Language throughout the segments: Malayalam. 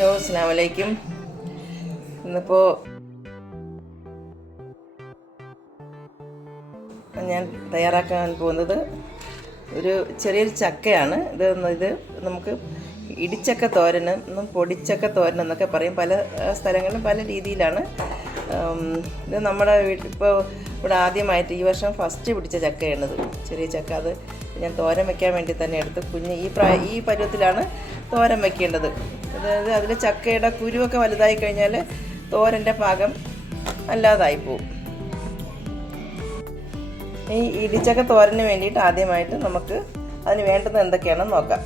ഹലോ അസ്സാമലൈക്കും ഇന്നിപ്പോ ഞാൻ തയ്യാറാക്കാൻ പോകുന്നത് ഒരു ചെറിയൊരു ചക്കയാണ്. ഇത് ഇത് നമുക്ക് ഇടിച്ചക്ക തോരനും പൊടിച്ചക്ക തോരൻ എന്നൊക്കെ പറയും. പല സ്ഥലങ്ങളിലും പല രീതിയിലാണ് ഇത് നമ്മുടെ വീട്ടിൽ ഇപ്പോൾ ഇവിടെ ആദ്യമായിട്ട് ഈ വർഷം ഫസ്റ്റ് പിടിച്ച ചക്കയാണിത്. ചെറിയ ചക്ക അത് ഞാൻ തോരൻ വയ്ക്കാൻ വേണ്ടി തന്നെ എടുത്ത് കുഞ്ഞ് ഈ പ്രായ ഈ പരുവത്തിലാണ് തോരൻ വയ്ക്കേണ്ടത് അതായത് അതിൽ ചക്കയുടെ കുരുവൊക്കെ വലുതായി കഴിഞ്ഞാൽ തോരന്റെ പാകം അല്ലാതായി പോവും. ഈ ഇടിച്ചക്ക തോരന് വേണ്ടിയിട്ട് ആദ്യമായിട്ട് നമുക്ക് അതിന് വേണ്ടത് എന്തൊക്കെയാണെന്ന് നോക്കാം.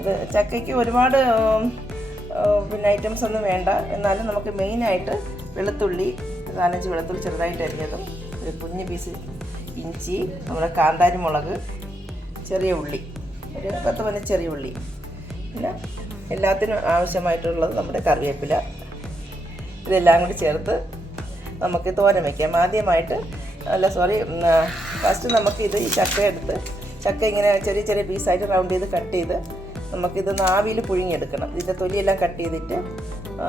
ഇത് ചക്കയ്ക്ക് ഒരുപാട് പിന്നെ ഐറ്റംസ് ഒന്നും വേണ്ട. എന്നാലും നമുക്ക് മെയിനായിട്ട് വെളുത്തുള്ളി നാലഞ്ച് വെളുത്തുള്ളി ചെറുതായിട്ട് അരിഞ്ഞതും ഒരു കുഞ്ഞ് പീസ് ഇഞ്ചി നമ്മുടെ കാന്താരി മുളക് ചെറിയ ഉള്ളി ഒരു പത്ത് പതിനഞ്ച് ചെറിയ ഉള്ളി. പിന്നെ എല്ലാത്തിനും ആവശ്യമായിട്ടുള്ളത് നമ്മുടെ കറിവേപ്പില. ഇതെല്ലാം കൂടി ചേർത്ത് നമുക്ക് തോരൻ വയ്ക്കാം ആദ്യമായിട്ട് അല്ല സോറി ഫസ്റ്റ് നമുക്ക് ഇത് ഈ ചക്ക എടുത്ത് ചക്ക ഇങ്ങനെ ചെറിയ ചെറിയ പീസായിട്ട് റൗണ്ട് ചെയ്ത് കട്ട് ചെയ്ത് നമുക്കിത് ആവിയിൽ പുഴുങ്ങിയെടുക്കണം. ഇതിന്റെ തൊലിയെല്ലാം കട്ട് ചെയ്തിട്ട്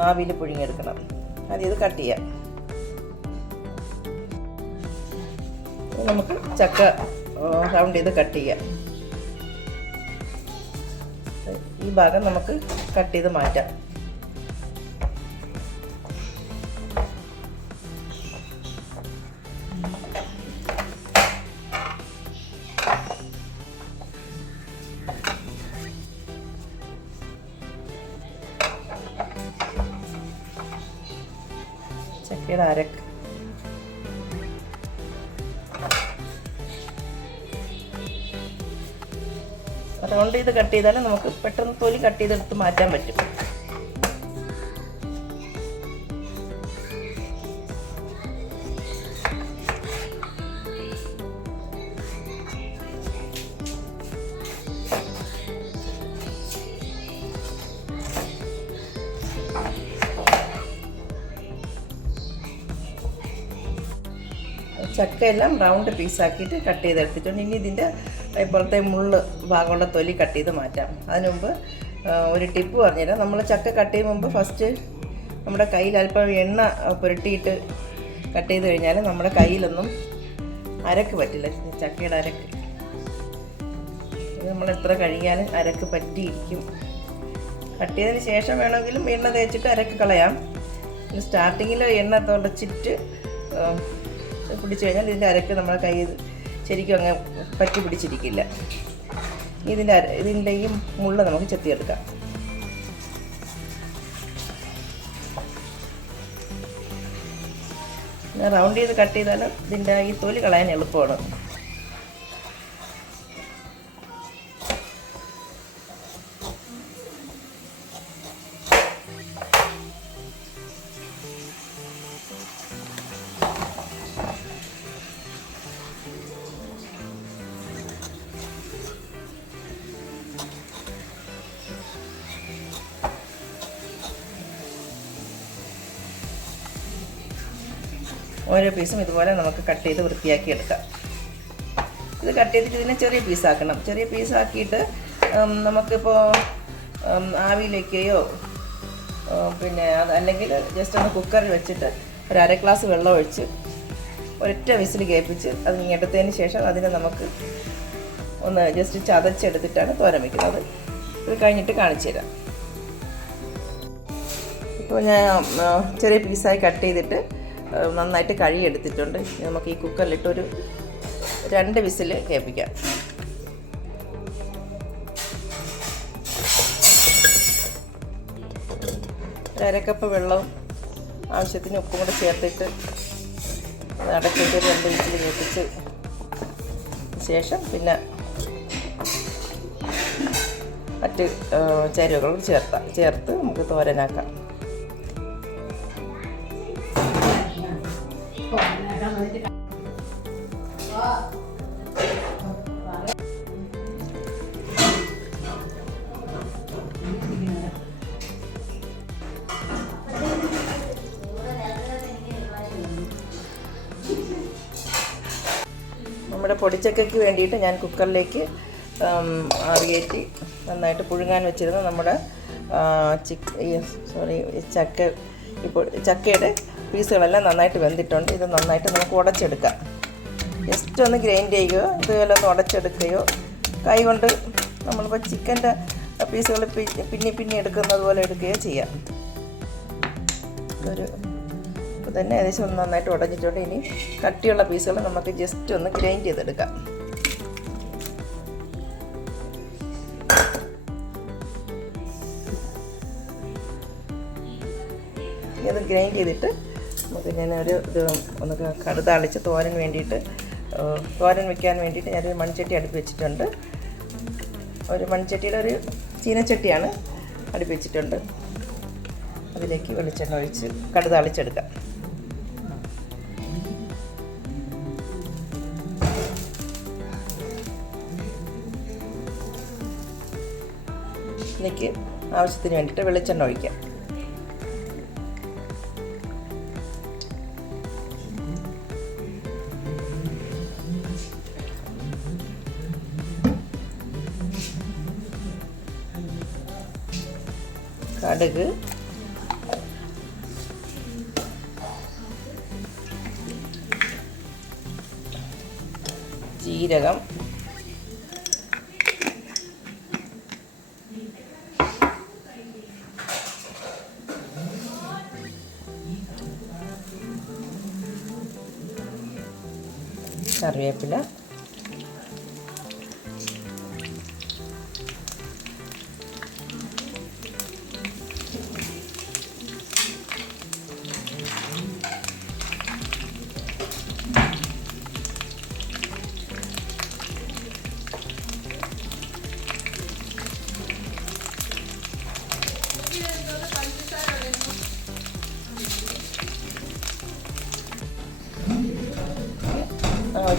ആവിയിൽ പുഴുങ്ങിയെടുക്കണം. അത് ഇത് കട്ട് ചെയ്യാം. നമുക്ക് ചക്ക റൗണ്ട് ചെയ്ത് കട്ട് ചെയ്യാം. ഈ ഭാഗം നമുക്ക് കട്ട് ചെയ്ത് മാറ്റാം. ചക്കയുടെ അര അതുകൊണ്ട് ഇത് കട്ട് ചെയ്താൽ നമുക്ക് പെട്ടെന്ന് തൊലി കട്ട് ചെയ്തെടുത്ത് മാറ്റാൻ പറ്റും. ചക്കയെല്ലാം റൗണ്ട് പീസാക്കിയിട്ട് കട്ട് ചെയ്തെടുത്തിട്ടുണ്ട്. ഇനി ഇതിന്റെ ഇപ്പോഴത്തെ മുള്ള് ഭാഗമുള്ള തൊലി കട്ട് ചെയ്ത് മാറ്റാം. അതിനു മുമ്പ് ഒരു ടിപ്പ് പറഞ്ഞുതരാം. നമ്മൾ ചക്ക കട്ട് ചെയ്യും ഫസ്റ്റ് നമ്മുടെ കയ്യിൽ അല്പം എണ്ണ പുരട്ടിയിട്ട് കട്ട് ചെയ്ത് കഴിഞ്ഞാൽ നമ്മുടെ കയ്യിലൊന്നും അരക്ക് പറ്റില്ല. ചക്കയുടെ അരക്ക്. നമ്മൾ എത്ര കഴുകിയാലും അരക്ക് പറ്റിയിരിക്കും. കട്ട് ചെയ്തതിന് ശേഷം വേണമെങ്കിലും എണ്ണ തേച്ചിട്ട് അരക്ക് കളയാം. സ്റ്റാർട്ടിങ്ങിൽ എണ്ണ തുടച്ചിട്ട് പിടിച്ചു കഴിഞ്ഞാൽ ഇതിന്റെ അരക്ക് നമ്മുടെ കൈ ശരിക്കും അങ്ങ് പറ്റി പിടിച്ചിരിക്കില്ല. ഇതിന്റെ അര ഇതിന്റെ ഈ മുള്ള നമുക്ക് ചെത്തിയെടുക്കാം. റൗണ്ട് ചെയ്ത് കട്ട് ചെയ്താലും ഇതിന്റെ ഈ തൊലി കളയാൻ എളുപ്പമാണ്. ഓരോ പീസും ഇതുപോലെ നമുക്ക് കട്ട് ചെയ്ത് വൃത്തിയാക്കി എടുക്കാം. ഇത് കട്ട് ചെയ്തിട്ട് ഇതിനെ ചെറിയ പീസാക്കണം. ചെറിയ പീസാക്കിയിട്ട് നമുക്കിപ്പോൾ ആവിയിലേക്കയോ പിന്നെ അല്ലെങ്കിൽ ജസ്റ്റ് ഒന്ന് കുക്കറിൽ വെച്ചിട്ട് ഒരു അര ഗ്ലാസ് വെള്ളം ഒഴിച്ച് ഒരൊറ്റ വിസിൽ കേൾപ്പിച്ച് അത് ഞെടുത്തതിന് ശേഷം അതിനെ നമുക്ക് ഒന്ന് ജസ്റ്റ് ചതച്ചെടുത്തിട്ടാണ് തോരൻ വയ്ക്കുന്നത് ഇത് കഴിഞ്ഞിട്ട് കാണിച്ചു തരാം. ഇപ്പോൾ ഞാൻ ചെറിയ പീസായി കട്ട് ചെയ്തിട്ട് നന്നായിട്ട് കഴുകിയെടുത്തിട്ടുണ്ട്. നമുക്ക് ഈ കുക്കറിലിട്ടൊരു രണ്ട് വിസിൽ കേൾപ്പിക്കാം. അരക്കപ്പ് വെള്ളവും ആവശ്യത്തിന് ഉപ്പും കൂടെ ചേർത്തിട്ട് അടച്ചിട്ട് രണ്ട് വിസിൽ കേൾപ്പിച്ച് ശേഷം പിന്നെ മറ്റ് ചേരുവകളും ചേർത്താം ചേർത്ത് നമുക്ക് തോരനാക്കാം. നമ്മുടെ പൊടിച്ചക്കയ്ക്ക് വേണ്ടിയിട്ട് ഞാൻ കുക്കറിലേക്ക് ആവിയേറ്റി നന്നായിട്ട് പുഴുങ്ങാൻ വെച്ചിരുന്ന നമ്മുടെ ചിക്ക് സോറി ചക്ക ഇപ്പോൾ ചക്കയുടെ പീസുകളെല്ലാം നന്നായിട്ട് വെന്തിട്ടുണ്ട്. ഇത് നന്നായിട്ട് നമുക്ക് ഉടച്ചെടുക്കാം. ജസ്റ്റ് ഒന്ന് ഗ്രൈൻഡ് ചെയ്യുകയോ ഇതുപോലെ ഒന്ന് ഉടച്ചെടുക്കുകയോ കൈ കൊണ്ട് നമ്മളിപ്പോൾ ചിക്കന്റെ പീസുകൾ പിന്നി പിന്നി എടുക്കുന്നത് പോലെ എടുക്കുകയോ ചെയ്യാം. ഒരു തന്നെ ഏകദേശം ഒന്ന് നന്നായിട്ട് ഉടഞ്ഞിട്ടുണ്ട്. ഇനി കട്ടിയുള്ള പീസുകൾ നമുക്ക് ജസ്റ്റ് ഒന്ന് ഗ്രൈൻഡ് ചെയ്തെടുക്കാം. ഇത് ഗ്രൈൻഡ് ചെയ്തിട്ട് നമുക്ക് ഞാൻ ഒരു ഇത് ഒന്ന് കടുതാളിച്ച് തോരൻ വേണ്ടിയിട്ട് തോരൻ വെക്കാൻ വേണ്ടിയിട്ട് ഞാനൊരു മൺചട്ടി അടുപ്പ് വെച്ചിട്ടുണ്ട്. ഒരു മൺചട്ടിയുടെ ഒരു ചീനച്ചട്ടിയാണ് അടുപ്പ് വെച്ചിട്ടുണ്ട്. അതിലേക്ക് വെളിച്ചെണ്ണ ഒഴിച്ച് കടുതാളിച്ചെടുക്കാം. ഇതിലേക്ക് ആവശ്യത്തിന് വേണ്ടിയിട്ട് വെളിച്ചെണ്ണ ഒഴിക്കാം. കടുക്. ജീരകം. കറിവേപ്പില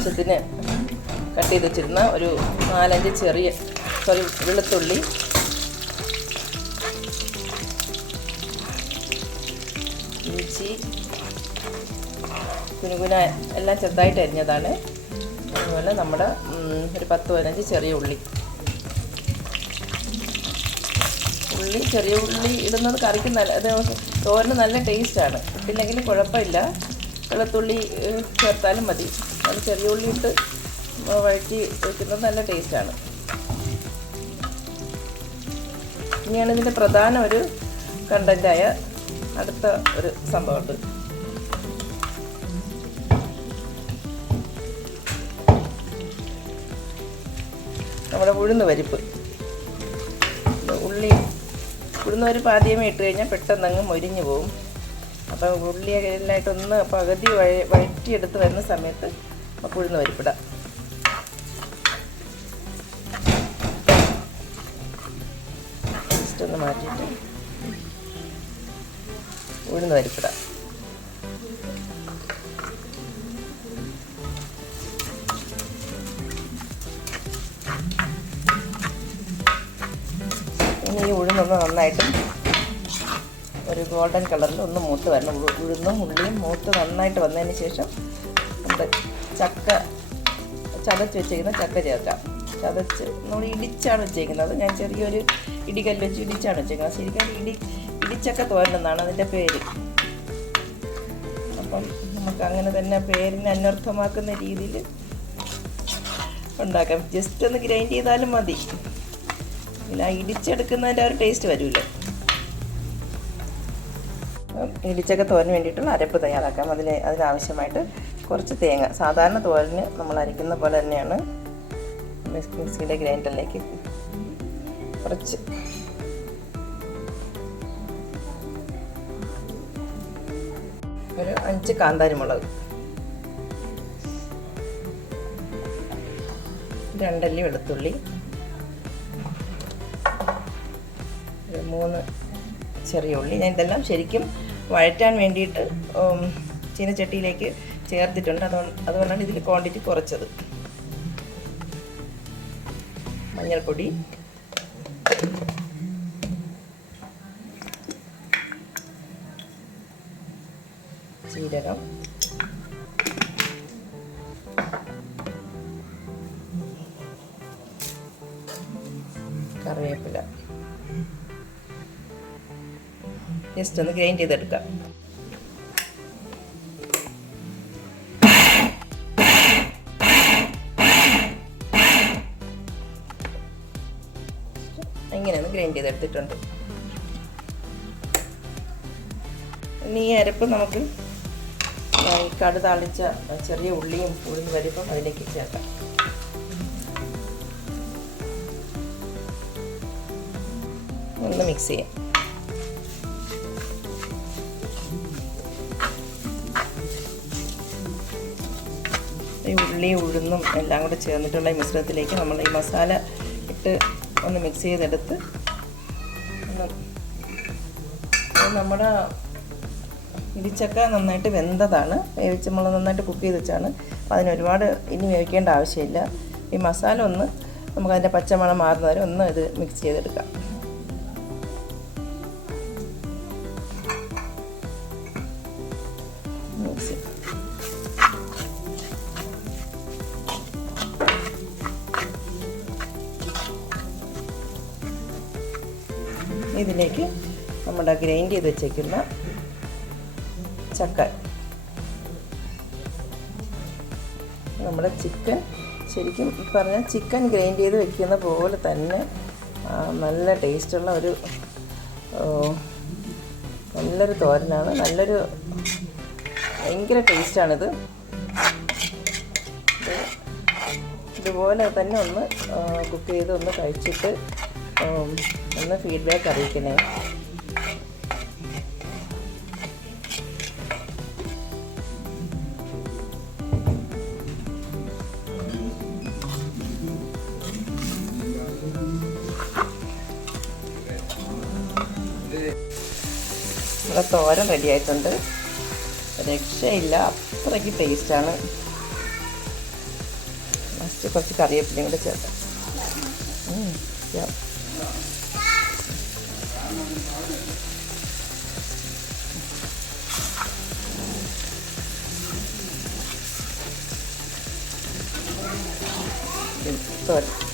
ആവശ്യത്തിന് കട്ട് ചെയ്ത് വെച്ചിരുന്ന ഒരു നാലഞ്ച് ചെറിയ സോറി വെളുത്തുള്ളി. ഇഞ്ചി കുനുകുന എല്ലാം ചെറുതായിട്ട് അരിഞ്ഞതാണ്. അതുപോലെ നമ്മുടെ ഒരു പത്ത് പതിനഞ്ച് ചെറിയ ഉള്ളി. ഉള്ളി ചെറിയ ഉള്ളി ഇടുന്നത് കറിക്ക് നല്ല അത് തോരന് നല്ല ടേസ്റ്റാണ് ഇട്ടില്ലെങ്കിൽ കുഴപ്പമില്ല. വെളുത്തുള്ളി ചേർത്താലും മതി. അത് ചെറിയ ഉള്ളി ഇട്ട് വഴറ്റി വെക്കുന്നത് നല്ല ടേസ്റ്റാണ് ഇനിയാണ് ഇതിന്റെ പ്രധാന ഒരു കണ്ടന്റായ അടുത്ത ഒരു സംഭവമുണ്ട് നമ്മുടെ ഉഴുന്ന് പരിപ്പ്. ഉള്ളി ഉഴുന്ന് പരിപ്പ് ആദ്യമേ ഇട്ട് കഴിഞ്ഞാൽ പെട്ടെന്ന് അങ്ങ് മൊരിഞ്ഞു പോകും അപ്പം ഉള്ളിയെല്ലാം ആയിട്ടൊന്ന് പകുതി വഴ വഴറ്റിയെടുത്ത് വരുന്ന സമയത്ത് നമുക്ക് ഉഴുന്ന പരിപ്പിട ജസ്റ്റ് ഒന്ന് മാറ്റിയിട്ട് ഉഴുന്ന് പരിപ്പിട ഇനി ഈ ഉഴുന്നൊന്ന് നന്നായിട്ട് ഒരു ഗോൾഡൻ കളറിൽ ഒന്ന് മൂത്ത് വരണം. ഉഴു- ഉഴുന്നും ഉള്ളിയും മൂത്ത് നന്നായിട്ട് വന്നതിന് ശേഷം നമ്മുടെ ചക്ക ചതച്ച് വെച്ചേക്കുന്ന ചക്ക ചേർക്കാം ചതച്ച് നമ്മൾ ഇടിച്ചാണ് വെച്ചേക്കുന്നത്. ഞാൻ ചെറിയൊരു ഇടികല്ല് വെച്ച് ഇടിച്ചാണ് വെച്ചേക്കുന്നത്. ശരിക്കും ഇടി ഇടിച്ചക്ക തോരനെന്നാണ് അതിന്റെ പേര്. അപ്പം നമുക്ക് അങ്ങനെ തന്നെ പേരിനെ അന്വർത്ഥമാക്കുന്ന രീതിയിൽ ഉണ്ടാക്കാം. ജസ്റ്റ് ഒന്ന് ഗ്രൈൻഡ് ചെയ്താലും മതി. ഇല്ല ഇടിച്ചെടുക്കുന്നതിന്റെ ഒരു ടേസ്റ്റ് വരില്ല? ഇടിച്ചക്ക തോരന് വേണ്ടിയിട്ടുള്ള അരപ്പ് തയ്യാറാക്കാം. അതിന് അതിനാവശ്യമായിട്ട് കുറച്ച് തേങ്ങ സാധാരണ തോരന് നമ്മൾ അരയ്ക്കുന്ന പോലെ തന്നെയാണ്. മിക്സ് മിക്സിയുടെ ഗ്രൈൻഡറിലേക്ക് കുറച്ച് ഒരു അഞ്ച് കാന്താരി മുളക് രണ്ടല്ലി വെളുത്തുള്ളി ഒരു മൂന്ന് ചെറിയ ഉള്ളി. ഞാൻ ഇതെല്ലാം ശരിക്കും വഴറ്റാൻ വേണ്ടിയിട്ട് ചീനച്ചട്ടിയിലേക്ക് ചേർത്തിട്ടുണ്ട്. അതുകൊണ്ട് അതുകൊണ്ടാണ് ഇതിൽ ക്വാണ്ടിറ്റി കുറച്ചത്. മഞ്ഞൾപ്പൊടി. ജീരകം. കറിവേപ്പില. ജസ്റ്റ് ഒന്ന് ഗ്രൈൻഡ് ചെയ്തെടുക്കാം. ചെയ്തെടുത്തിട്ടുണ്ട്. ഇനി ഈ അരപ്പ് നമുക്ക് ഈ കടു താളിച്ച ചെറിയ ഉള്ളിയും ഉഴുന്ന് വരുമ്പം അതിലേക്ക് ചേർക്കാം. ഒന്ന് മിക്സ് ചെയ്യാം. ഈ ഉള്ളി ഉഴുന്നും എല്ലാം കൂടെ ചേർന്നിട്ടുള്ള ഈ മിശ്രിതത്തിലേക്ക് നമ്മൾ ഈ മസാല ഇട്ട് ഒന്ന് മിക്സ് ചെയ്തെടുത്ത് ഇത് നമ്മുടെ ഇടിച്ചക്ക നന്നായിട്ട് വെന്തതാണ്. വേവിച്ച് നമ്മൾ നന്നായിട്ട് കുക്ക് ചെയ്ത് വെച്ചാണ്. അപ്പോൾ അതിനൊരുപാട് ഇനി വേവിക്കേണ്ട ആവശ്യമില്ല. ഈ മസാല ഒന്ന് നമുക്കതിന്റെ പച്ചമണം മാറുന്നവരെ ഒന്ന് ഇത് മിക്സ് ചെയ്തെടുക്കാം. ഇതിലേക്ക് നമ്മുടെ ഗ്രൈൻഡ് ചെയ്ത് വെച്ചേക്കുന്ന ചക്ക. നമ്മുടെ ചിക്കൻ ശരിക്കും പറഞ്ഞാൽ ചിക്കൻ ഗ്രൈൻഡ് ചെയ്ത് വെക്കുന്ന പോലെ തന്നെ നല്ല ടേസ്റ്റുള്ള ഒരു നല്ലൊരു തോരനാണ്. നല്ലൊരു ഭയങ്കര ടേസ്റ്റാണിത്. ഇത് ഇതുപോലെ തന്നെ ഒന്ന് കുക്ക് ചെയ്ത് ഒന്ന് കഴിച്ചിട്ട് ഒന്ന് ഫീഡ്ബാക്ക് അറിയിക്കണേ. നമ്മുടെ തോരൻ റെഡി ആയിട്ടുണ്ട്. രക്ഷയില്ല. അത്രയ്ക്ക് ടേസ്റ്റാണ് ലാസ്റ്റ് കുറച്ച് കറിവേപ്പിലയും കൂടെ ചേർക്കാം. തോരൻ